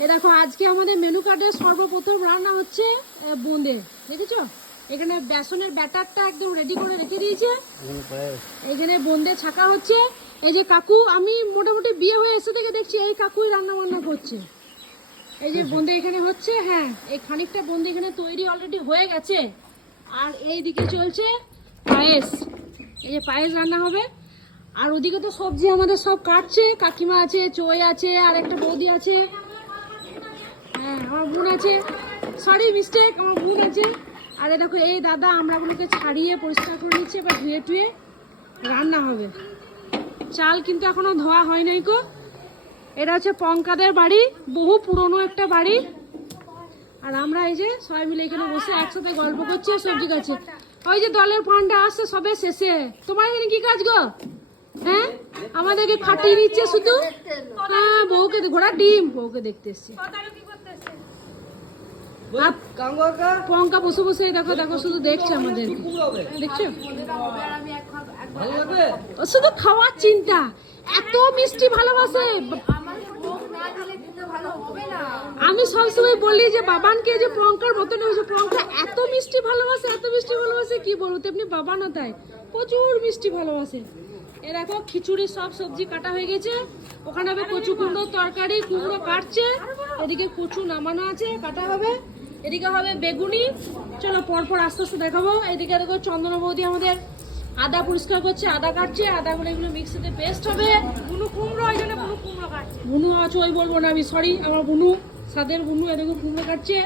এ দেখো আজকে আমাদের মেনু কার্ডে সর্বপ্রথম রান্না হচ্ছে বোঁদে। দেখেছো এখানে বেসনের ব্যাটারটা একদম রেডি করে রেখে দিয়েছে। এখানে বোঁদে ছাকা হচ্ছে। এই যে কাকু, আমি মোটামুটি বিয়ে হয়ে এসে থেকে দেখছি এই কাকুই রান্না বান্না করছে। এই যে বোঁদে এখানে হচ্ছে, হ্যাঁ এই খানিকটা বোঁদে এখানে তৈরি অলরেডি হয়ে গেছে। আর এই দিকে চলছে পায়েস। এই যে পায়েস রান্না হবে। আর ওদিকে তো সবজি আমাদের সব কাটছে, কাকিমা আছে, চই আছে, আর একটা বৌদি আছে, হ্যাঁ আমার বোন আছে, সরি মিস্টেক, আমার বোন আছে। আর দেখো এই দাদা আমরাগুলোকে ছাড়িয়ে পরিষ্কার করে নিচ্ছে, এবার ধুয়ে টুয়ে রান্না হবে। চাল কিন্তু এখনো ধোয়া হয় নাই গো। এটা হচ্ছে পঙ্কাদের বাড়ি, বহু পুরনো একটা বাড়ি। আর আমরা এই যে সবাই মিলে এখানে বসে একসাথে গল্প করছি, সবজি কাছে। ওই যে দলের ফান্ডা আসছে সবে শেষে। তোমার এখানে কি কাজ গো? হ্যাঁ আমাদেরকে খাটিয়ে নিচ্ছে শুধু। হ্যাঁ বউকে, ঘোড়া ডিম, বউকে দেখতে এসছি। পঙ্কা বসে বসে দেখো দেখো শুধু দেখছে আমাদের, দেখছো শুধু খাওয়ার চিন্তা। এত মিষ্টি ভালোবাসে। আমি সবসময় বলি যে বাবানকে, যে পঙ্কার মতন হয়েছে, পঙ্কা এত মিষ্টি ভালোবাসে, এত মিষ্টি ভালোবাসে কি বলবো, তেমনি বাবানও তাই প্রচুর মিষ্টি ভালোবাসে। এ দেখো খিচুড়ি সব সবজি কাটা হয়ে গেছে। ওখানে হবে কচু কুমড়োর তরকারি, কুমড়ো কাটছে। এদিকে কচু নামানো আছে, কাটা হবে। এদিকে হবে বেগুনি। চলো পরপর আস্তে আস্তে দেখাবো। এদিকে দেখো চন্দনা বৌদি আমাদের আদা পরিষ্কার করছে, আদা কাটছে, আদাগুলো এগুলো মিক্সিতে পেস্ট হবে। বুনু কুমড়ো, ওই জন্য বুনু কুমড়ো কাটছে। বুনু আছে ওই বলবো না আমি, সরি, আমার বুনু, সাদের বুনু। এদিকে কুমড়ো কাটছে।